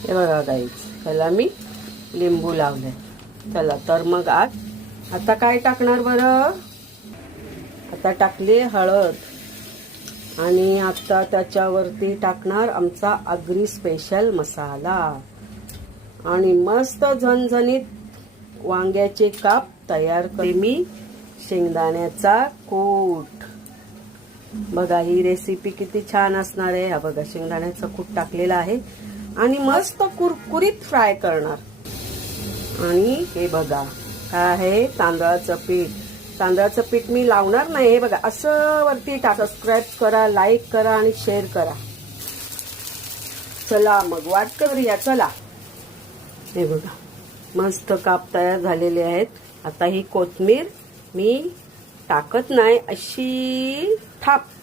हे बघा गाईज, ह्याला मी लिंबू लावले. चला तर मग आता काय टाकणार बरं? आता टाकली हळद आणि आता त्याच्यावरती टाकणार आमचा आगरी स्पेशल मसाला आणि मस्त झणझणीत वांग्याचे काप तयार करते मी. शेंगदाण्याचा कूट बघा, ही रेसिपी किती छान असणार आहे. हा बघा, शेंगदाण्याचा कूट टाकलेला आहे आणि मस्त कुरकुरीत फ्राय करणार. आणि हे बघा काय आहे, तांदळाचं पीठ. तांदळाचं पीठ मी लावणार नाही. हे बघा असं वरती टाका. सबस्क्राईब करा, लाईक करा आणि शेअर करा. चला मग वाट करूया. चला, हे बघा मस्त काप तयार झालेले आहेत. आता ही कोथिंबीर मी टाकत नाही, अशी थापते.